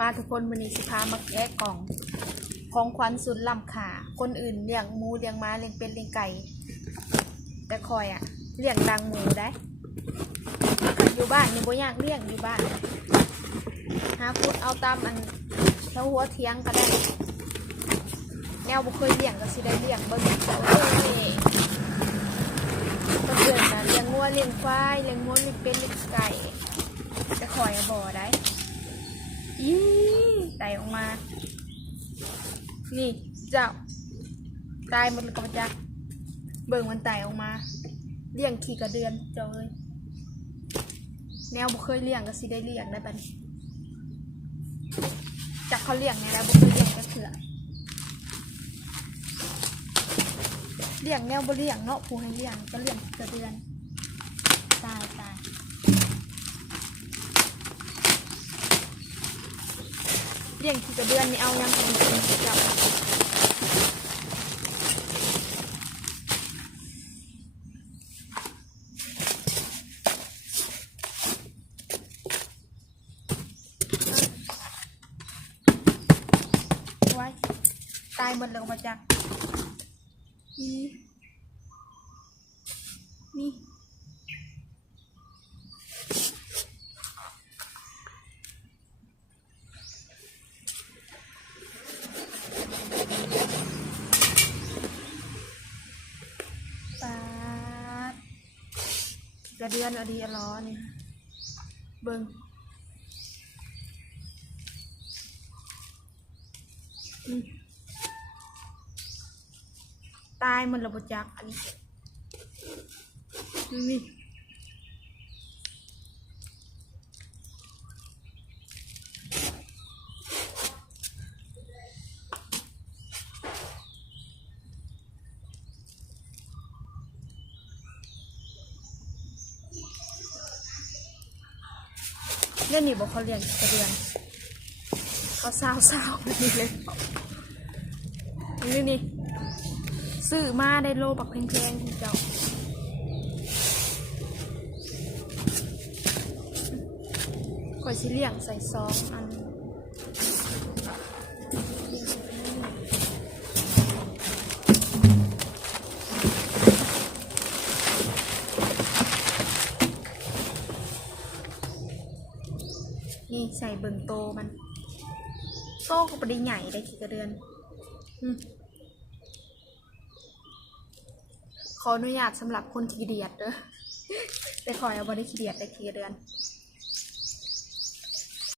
มาทุกคนวันนี้สิพามาแกะกล่องของขวัญสุดล้ำค่าคนอื่นเลี้ยงหมูเลี้ยงม้าเลี้ยงเป็ดเลี้ยงไก่แต่คอยเลี้ยงดังหมูได้อยู่บ้านนี่บ่อยากเลี้ยงอยู่บ้านหาพุดเอาตามอันแถวหัวเทียงก็ได้แนวบ่เคยเลี้ยงก็สิได้เลี้ยงเบิ่งเจ้าเพื่อนนะเลี้ยงงัวเลี้ยงควายเลี้ยงหมูเลี้ยงเป็ดเลี้ยงไก่แต่คอยบ่ได้อีไตออกมานี่เจ้าตายมันก็จะเบิ่งมันไตออกมาเลี้ยงขี่กระเดือนเจ้าเลยแนวบ่เคยเลี้ยงก็สิได้เลี้ยงได้บัดนี้จากเขาเลี้ยงไงแล้วบ่เคยเลี้ยงก็เถื่อเลี้ยงแนวบ่เลี้ยงเนาะผู้ให้เลี้ยงก็เลี้ยงกระเดือนตายเลี้ยงขี่กระเดือนนี่เอายังเป็นเจ้าไว้ตายหมดเลยมาจากนี่ปลากระเดือนอดีอล้อนี่เบิ้งตายมันระบบจักอันนี้นี่เล่นนี่บอกเขาเรียนกระเดือนเขาเศร้านี่เลยนี่ซื้อมาได้โลบักแพงๆที่เจ้าก่อยสิเลี้ยงใส่ซองอันนี่ใส่เบิ่งโตมันโตก็ประเดี๋ยวใหญ่ได้กี่กระเดือนขออนุญาตสำหรับคนขี้เดียดเด้อแต่ขอเอาบ่ได้ขี้เดียดได้กี่เดือน